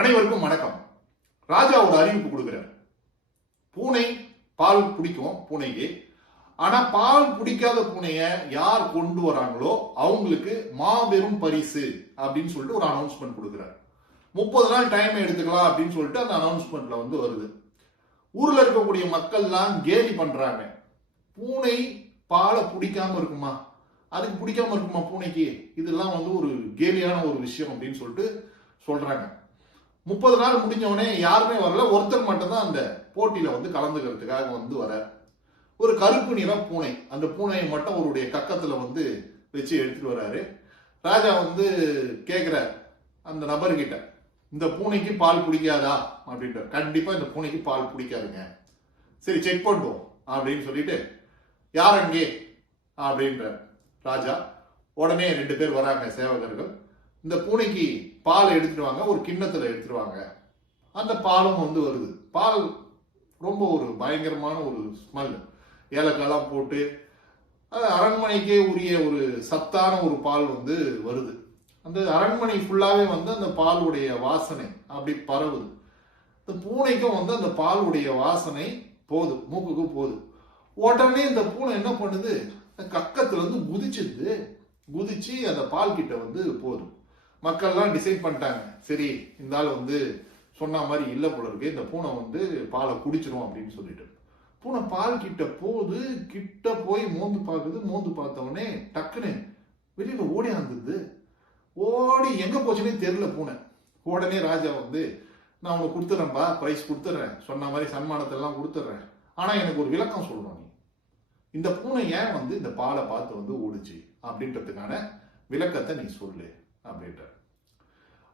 அனைவருக்கும் வணக்கம். ராஜா ஒரு அறிவிப்பு கொடுக்கிறார். பூனை பால் பிடிக்கும் பூனைக்கு. ஆனா பால் பிடிக்காத பூனைய யார் கொண்டு வராங்களோ அவங்களுக்கு மாபெரும் பரிசு அப்படின்னு சொல்லிட்டு ஒரு அனௌன்ஸ்மெண்ட் கொடுக்கிறார். முப்பது நாள் டைம் எடுத்துக்கலாம் அப்படின்னு சொல்லிட்டு அந்த அனௌன்ஸ்மெண்ட்ல வந்து வருது. ஊர்ல இருக்கக்கூடிய மக்கள்லாம் கேலி பண்றாங்க. பூனை பாலை பிடிக்காம இருக்குமா? அதுக்கு பிடிக்காம இருக்குமா பூனைக்கு? இதெல்லாம் வந்து ஒரு கேலியான ஒரு விஷயம் அப்படின்னு சொல்லிட்டு சொல்றாங்க. முப்பது நாள் முடிஞ்சவொடனே யாருமே வரல. ஒருத்தர் மட்டும்தான் அந்த போட்டியில வந்து கலந்துக்கிறதுக்காக வந்து வர. ஒரு கருப்பு நிறம் பூனை. அந்த பூனையை மட்டும் அவருடைய கக்கத்துல வந்து வச்சு எடுத்துட்டு வராரு. ராஜா வந்து கேட்குற அந்த நபர்கிட்ட இந்த பூனைக்கு பால் பிடிக்காதா? அப்படின்ட்டு கண்டிப்பா இந்த பூனைக்கு பால் பிடிக்காதுங்க. சரி செக் பண்ணுவோம் அப்படின்னு சொல்லிட்டு யார் அங்கே? அப்படின்ற ராஜா உடனே ரெண்டு பேர் வராங்க சேவகர்கள். இந்த பூனைக்கு பால் எடுத்துடுவாங்க ஒரு கிண்ணத்தில் எடுத்துடுவாங்க. அந்த பாலும் வந்து வருது. பால் ரொம்ப ஒரு பயங்கரமான ஒரு ஸ்மெல் ஏலக்காயெல்லாம் போட்டு அது அரண்மனைக்கே உரிய ஒரு சத்தான ஒரு பால் வந்து வருது. அந்த அரண்மனை ஃபுல்லாகவே வந்து அந்த பாலுடைய வாசனை அப்படி பரவுது. இந்த பூனைக்கும் வந்து அந்த பாலுடைய வாசனை போகுது மூக்குக்கு போகுது. உடனே இந்த பூனை என்ன பண்ணுது? கக்கத்துல இருந்து குதிச்சுது. குதிச்சு அந்த பால் கிட்ட வந்து போதும் மக்கள்லாம் டிசைட் பண்ணிட்டாங்க. சரி இந்த ஆள் வந்து சொன்ன மாதிரி இல்லை போல இருக்கு இந்த பூனை வந்து பாலை குடிச்சிரும் அப்படின்னு சொல்லிட்டு. பூனை பால் கிட்ட போகுது கிட்ட போய் மோந்து பார்க்குது மோந்து பார்த்தவொடனே டக்குன்னு வெளியில ஓடி வந்தது ஓடி எங்க போச்சுன்னே தெரியல பூனை. உடனே ராஜா வந்து நான் உனக்கு கொடுத்துட்றேன்ப்பா ப்ரைஸ் கொடுத்துட்றேன் சொன்ன மாதிரி சன்மானத்தெல்லாம் கொடுத்துட்றேன் ஆனால் எனக்கு ஒரு விளக்கம் சொல்லணும் நீ. இந்த பூனை ஏன் வந்து இந்த பாலை பார்த்து வந்து ஓடுச்சு? அப்படின்றதுக்கான விளக்கத்தை நீ சொல்லு. அப்படின்றார்.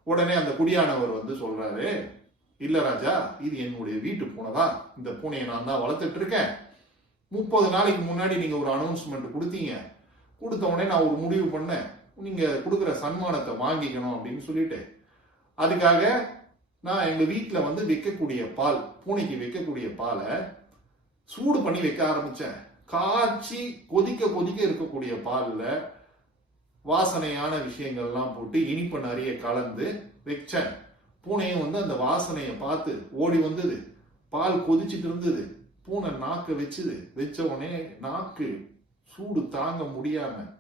உடனே அந்த குடியானவர் வந்து சொல்றாரு இல்ல ராஜா இது என்னுடைய வீட்டு பூனை தான். இந்த பூனையை நான் தான் வளர்த்துட்டு இருக்கேன். முப்பது நாளைக்கு முன்னாடி நீங்க ஒரு அனௌன்ஸ்மெண்ட் கொடுத்தீங்க. கொடுத்த உடனே நான் ஒரு முடிவு பண்ணேன். நீங்க கொடுக்குற சன்மானத்தை வாங்கிக்கணும் அப்படின்னு சொல்லிட்டு. அதுக்காக நான் எங்க வீட்டில் வந்து வைக்கக்கூடிய பால் பூனைக்கு வைக்கக்கூடிய பாலை சூடு பண்ணி வைக்க ஆரம்பிச்சேன். காய்ச்சி கொதிக்க கொதிக்க இருக்கக்கூடிய பாலில் வாசனையான விஷயங்கள்லாம் போட்டு இனிப்பு நிறைய கலந்து வச்சேன். பூனையும் வந்து அந்த வாசனையை பார்த்து ஓடி வந்தது. பால் கொதிச்சிட்டு இருந்தது. பூனை நாக்கு வச்சுது. வச்ச உடனே நாக்கு சூடு தாங்க முடியாம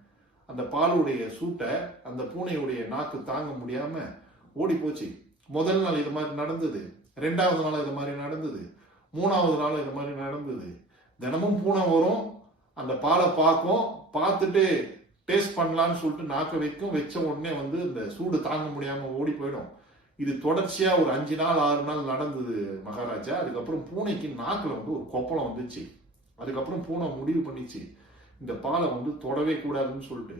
அந்த பாலுடைய சூட்டை அந்த பூனையுடைய நாக்கு தாங்க முடியாம ஓடி போச்சு. முதல் நாள் இது மாதிரி நடந்தது. ரெண்டாவது நாள் இது மாதிரி நடந்தது. மூணாவது நாள் இது மாதிரி நடந்தது. தினமும் பூனை வரும். அந்த பாலை பார்க்கும். பார்த்துட்டு டேஸ்ட் பண்ணலான்னு சொல்லிட்டு நாக்க வைக்கும் வச்ச உடனே வந்து இந்த சூடு தாங்க முடியாம ஓடி போயிடும். இது தொடர்ச்சியா ஒரு அஞ்சு நாள் ஆறு நாள் நடந்தது மகாராஜா. அதுக்கப்புறம் பூனைக்கு நாக்கில் வந்து ஒரு கொப்பளம் வந்துச்சு. அதுக்கப்புறம் பூனை முடிவு பண்ணிச்சு இந்த பாலை வந்து தொடவே கூடாதுன்னு சொல்லிட்டு.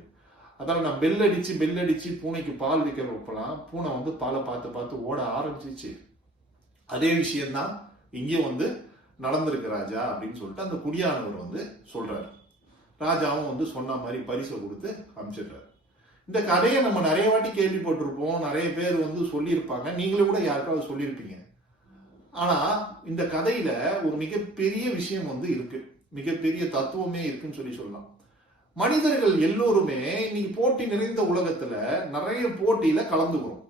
அதால நான் பெல் அடிச்சு பெல் அடிச்சு பூனைக்கு பால் வைக்கிறப்பெல்லாம் பூனை வந்து பாலை பார்த்து பார்த்து ஓட ஆரம்பிச்சிச்சு. அதே விஷயம்தான் இங்கேயும் வந்து நடந்திருக்கு ராஜா அப்படின்னு சொல்லிட்டு அந்த குடியானவர் வந்து சொல்றாரு. ராஜாவும் வந்து சொன்ன மாதிரி பரிசை கொடுத்து அனுப்பிச்சிடுறாரு. இந்த கதையை நம்ம நிறைய வாட்டி கேள்விப்பட்டிருப்போம். நிறைய பேர் வந்து சொல்லியிருப்பாங்க. நீங்களும் கூட யாருக்காவது சொல்லியிருப்பீங்க. ஆனா இந்த கதையில ஒரு மிகப்பெரிய விஷயம் வந்து இருக்கு. மிகப்பெரிய தத்துவமே இருக்குன்னு சொல்லி சொல்லலாம். மனிதர்கள் எல்லோருமே இன்னைக்கு போட்டி நிறைந்த உலகத்துல நிறைய போட்டியில கலந்துக்கிறோம்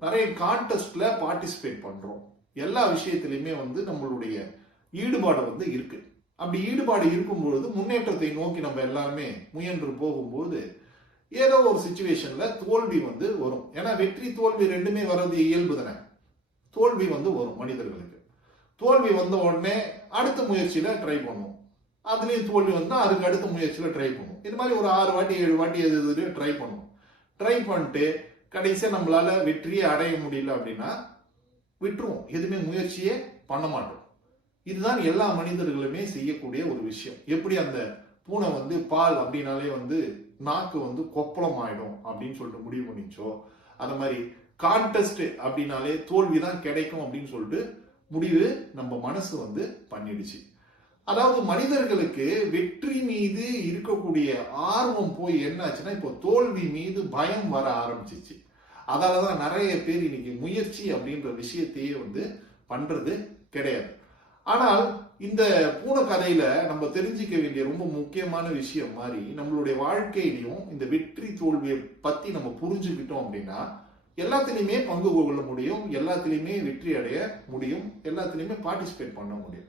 நிறைய கான்டெஸ்ட்ல பார்ட்டிசிபேட் பண்றோம். எல்லா விஷயத்திலையுமே வந்து நம்மளுடைய ஈடுபாடு வந்து இருக்கு. அப்படி ஈடுபாடு இருக்கும் பொழுது முன்னேற்றத்தை நோக்கி நம்ம எல்லாருமே முயன்று போகும்போது ஏதோ ஒரு சுச்சுவேஷன்ல தோல்வி வந்து வரும். ஏன்னா வெற்றி தோல்வி ரெண்டுமே வர்றது இயல்பு தானே. தோல்வி வந்து வரும் மனிதர்களுக்கு. தோல்வி வந்த உடனே அடுத்த முயற்சியில ட்ரை பண்ணுவோம். அதுலேயும் தோல்வி வந்தால் அதுக்கு அடுத்த முயற்சியில் ட்ரை பண்ணுவோம். இது மாதிரி ஒரு ஆறு வாட்டி ஏழு வாட்டி எது இதுலேயும் ட்ரை பண்ணுவோம். ட்ரை பண்ணிட்டு கடைசியாக நம்மளால் வெற்றியை அடைய முடியல அப்படின்னா விட்டுருவோம். எதுவுமே முயற்சியே பண்ண மாட்டோம். இதுதான் எல்லா மனிதர்களுமே செய்யக்கூடிய ஒரு விஷயம். எப்படி அந்த பூனை வந்து பால் அப்படின்னாலே வந்து நாக்கு வந்து கொப்பளம் ஆயிடும் அப்படின்னு சொல்லிட்டு முடிவு பண்ணிச்சோ அந்த மாதிரி கான்டெஸ்ட் அப்படின்னாலே தோல்வி தான் கிடைக்கும் அப்படின்னு சொல்லிட்டு முடிவு நம்ம மனசு வந்து பண்ணிடுச்சு. அதாவது மனிதர்களுக்கு வெற்றி மீது இருக்கக்கூடிய ஆர்வம் போய் என்னாச்சுன்னா இப்போ தோல்வி மீது பயம் வர ஆரம்பிச்சிச்சு. அதாலதான் நிறைய பேர் இன்னைக்கு முயற்சி அப்படின்ற விஷயத்தையே வந்து பண்றது கிடையாது. ஆனால் இந்த பூனை கதையில நம்ம தெரிஞ்சுக்க வேண்டிய ரொம்ப முக்கியமான விஷயம் மாதிரி நம்மளுடைய வாழ்க்கையிலையும் இந்த வெற்றி தோல்வியை பத்தி நம்ம புரிஞ்சுக்கிட்டோம் அப்படின்னா எல்லாத்துலேயுமே பங்கு கொள்ள முடியும் எல்லாத்துலேயுமே வெற்றி அடைய முடியும் எல்லாத்துலேயுமே பார்ட்டிசிபேட் பண்ண முடியும்.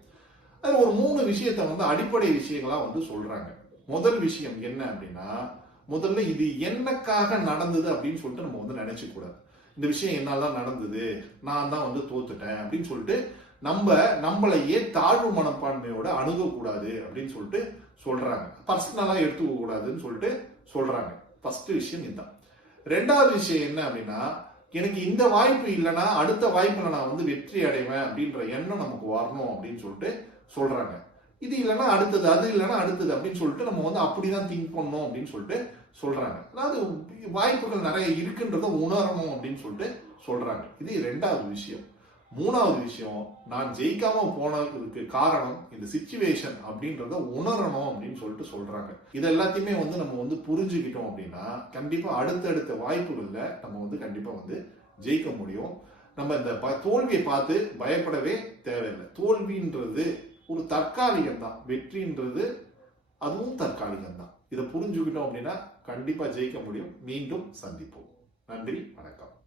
அது ஒரு மூணு விஷயத்தை வந்து அடிப்படை விஷயங்களா வந்து சொல்றாங்க. முதல் விஷயம் என்ன அப்படின்னா முதல்ல இது என்னக்காக நடந்தது அப்படின்னு சொல்லிட்டு நம்ம வந்து நினைச்சுக்க கூடாது. இந்த விஷயம் என்னால் தான் நடந்தது நான் தான் வந்து தோத்துட்டேன் அப்படின்னு சொல்லிட்டு நம்ம நம்மளையே தாழ்வு மனப்பான்மையோட அணுகக்கூடாது அப்படின்னு சொல்லிட்டு சொல்றாங்க. பர்சனலாக எடுத்துக்க கூடாதுன்னு சொல்லிட்டு சொல்றாங்க. ஃபர்ஸ்ட் விஷயம் இதுதான். ரெண்டாவது விஷயம் என்ன அப்படின்னா எனக்கு இந்த வாய்ப்பு இல்லைன்னா அடுத்த வாய்ப்புல நான் வந்து வெற்றி அடைவேன் அப்படின்ற எண்ணம் நமக்கு வரணும் அப்படின்னு சொல்லிட்டு சொல்றாங்க. இது இல்லைன்னா அடுத்தது அது இல்லைன்னா அடுத்தது அப்படின்னு சொல்லிட்டு நம்ம வந்து அப்படிதான் திங்க் பண்ணணும் அப்படின்னு சொல்லிட்டு சொல்றாங்க. அதாவது வாய்ப்புகள் நிறைய இருக்குன்றத உணரணும் அப்படின்னு சொல்லிட்டு சொல்றாங்க. இது ரெண்டாவது விஷயம். மூணாவது விஷயம் நான் ஜெயிக்காம போனதுக்கு காரணம் இந்த சுச்சுவேஷன் அப்படின்றத உணரணும் அப்படின்னு சொல்லிட்டு சொல்றாங்க. இது எல்லாத்தையுமே வந்து நம்ம வந்து புரிஞ்சுக்கிட்டோம் அப்படின்னா கண்டிப்பா அடுத்தடுத்த வாய்ப்புகள்ல நம்ம வந்து கண்டிப்பா வந்து ஜெயிக்க முடியும். நம்ம இந்த ப- தோல்வியை பார்த்து பயப்படவே தேவையில்லை. தோல்வின்றது ஒரு தற்காலிகம் தான். வெற்றின்றது அதுவும் தற்காலிகம் தான். இதை புரிஞ்சுக்கிட்டோம் அப்படின்னா கண்டிப்பா ஜெயிக்க முடியும். மீண்டும் சந்திப்போம். நன்றி வணக்கம்.